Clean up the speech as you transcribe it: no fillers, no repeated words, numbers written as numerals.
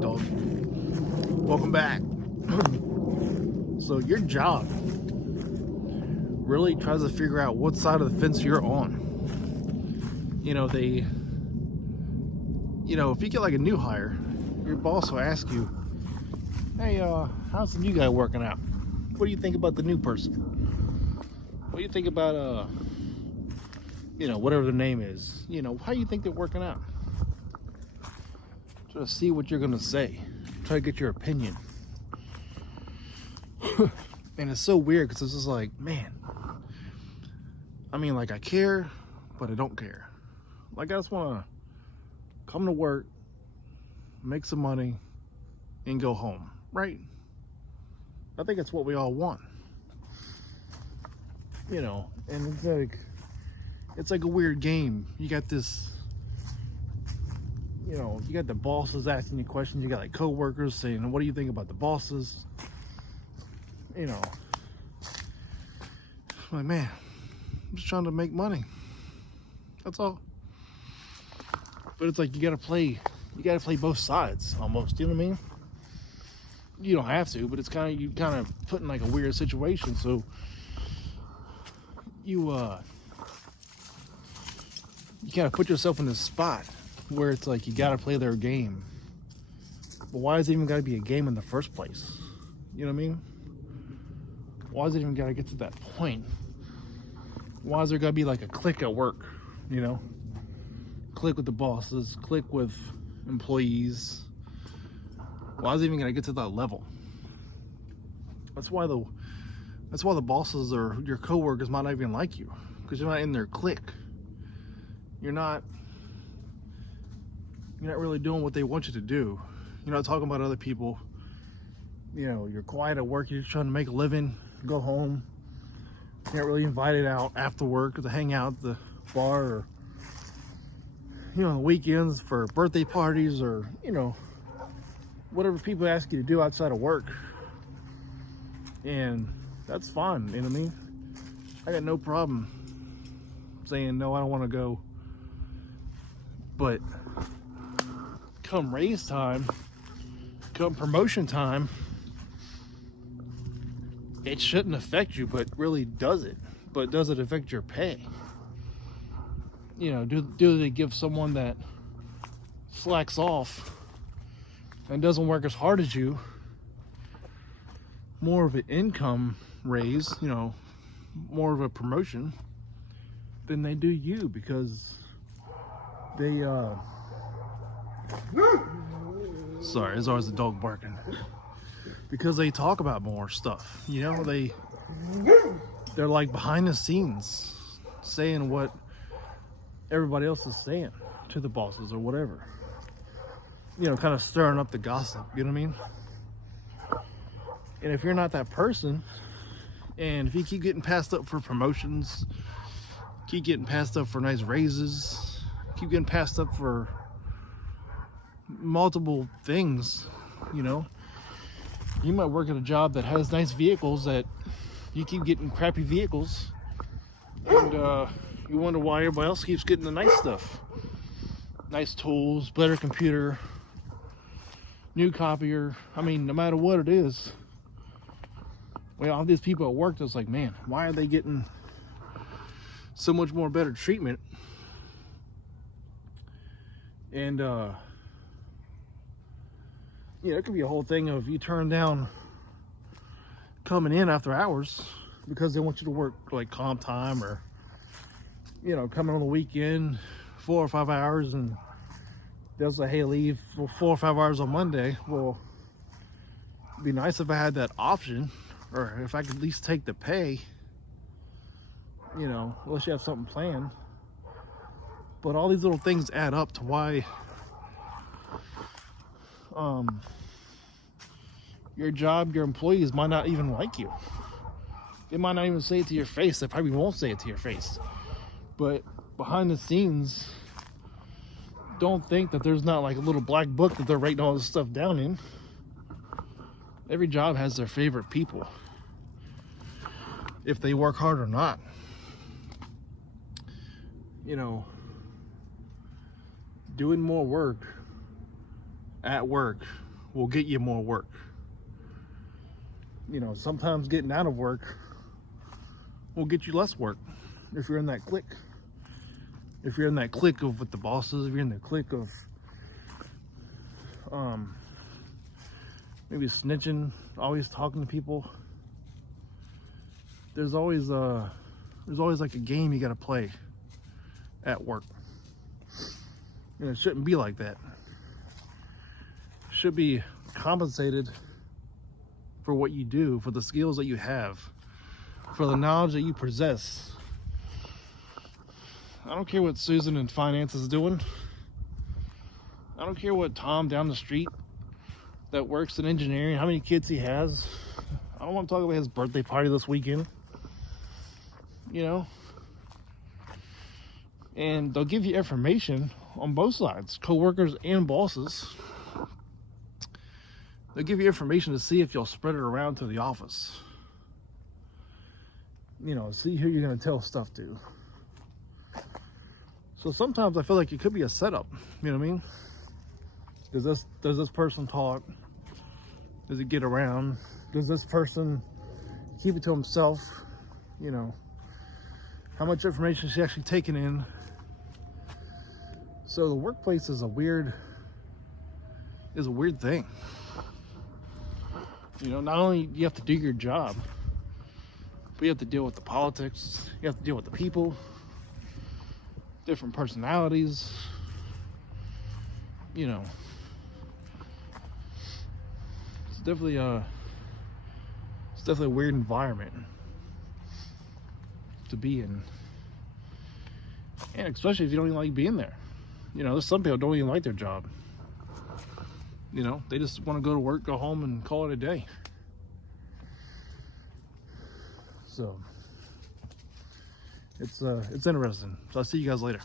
dog. Welcome back. So your job really tries to figure out what side of the fence you're on. If you get like a new hire, your boss will ask you, hey, how's the new guy working out? What do you think about the new person? What do you think about, whatever their name is? How do you think they're working out? Try to see what you're going to say. Try to get your opinion. And it's so weird because it's just like, man, I care, but I don't care. Like, I just want to come to work, make some money, and go home, right? I think that's what we all want. And it's like a weird game. You got this, you got the bosses asking you questions. You got like co-workers saying, what do you think about the bosses? I'm like, man, I'm just trying to make money. That's all. But it's like you gotta play both sides almost. You know what I mean? You don't have to, but it's you kind of put in like a weird situation. So you kind of put yourself in this spot where it's like you gotta play their game. But why does it even gotta be a game in the first place? You know what I mean? Why does it even gotta get to that point? Why is there gotta be like a clique at work? Clique with the bosses, clique with employees. Why is it even gonna get to that level? That's why the bosses or your coworkers might not even like you, because you're not in their clique. You're not really doing what they want you to do. You're not talking about other people. You're quiet at work. You're just trying to make a living, go home. You're not really invited out after work to hang out at the bar, or on the weekends for birthday parties, or whatever people ask you to do outside of work. And that's fine. You know what I mean? I got no problem saying no, I don't want to go. But come raise time, come promotion time, it shouldn't affect you, but really does it? But does it affect your pay? Do they give someone that slacks off and doesn't work as hard as you more of an income raise, more of a promotion than they do you, because they sorry, there's always a dog barking. Because they talk about more stuff. They're like behind the scenes saying what everybody else is saying to the bosses or whatever. Kind of stirring up the gossip, you know what I mean? And if you're not that person, and if you keep getting passed up for promotions, keep getting passed up for nice raises, keep getting passed up for multiple things, you might work at a job that has nice vehicles that you keep getting crappy vehicles, and you wonder why everybody else keeps getting the nice stuff. Nice tools, better computer, new copier. No matter what it is, all these people at work, that's like, man, why are they getting so much more better treatment? And it could be a whole thing of you turn down coming in after hours because they want you to work like comp time, or coming on the weekend 4 or 5 hours, and they'll say, hey, leave for 4 or 5 hours on Monday. Well, it'd be nice if I had that option, or if I could at least take the pay, unless you have something planned. But all these little things add up to why your job, your employees might not even like you. They might not even say it to your face. They probably won't say it to your face. But behind the scenes, don't think that there's not like a little black book that they're writing all this stuff down in. Every job has their favorite people, if they work hard or not. Doing more work at work will get you more work. You know, sometimes getting out of work will get you less work if you're in that clique. If you're in that clique of with the bosses, if you're in the clique of maybe snitching, always talking to people, there's always like a game you got to play at work. And it shouldn't be like that. It should be compensated for what you do, for the skills that you have, for the knowledge that you possess. I don't care what Susan in finance is doing. I don't care what Tom down the street that works in engineering, how many kids he has. I don't want to talk about his birthday party this weekend. You know? And they'll give you information on both sides, co-workers and bosses. They'll give you information to see if you'll spread it around to the office. You know, see who you're going to tell stuff to. So sometimes I feel like it could be a setup. You know what I mean? Does this person talk? Does he get around? Does this person keep it to himself? You know, how much information is he actually taking in? So the workplace is a weird thing. You know, not only do you have to do your job, but you have to deal with the politics, you have to deal with the people, different personalities, you know. It's definitely a weird environment to be in. And especially if you don't even like being there. You know, there's some people don't even like their job. You know, they just want to go to work, go home, and call it a day. So it's interesting. So I'll see you guys later.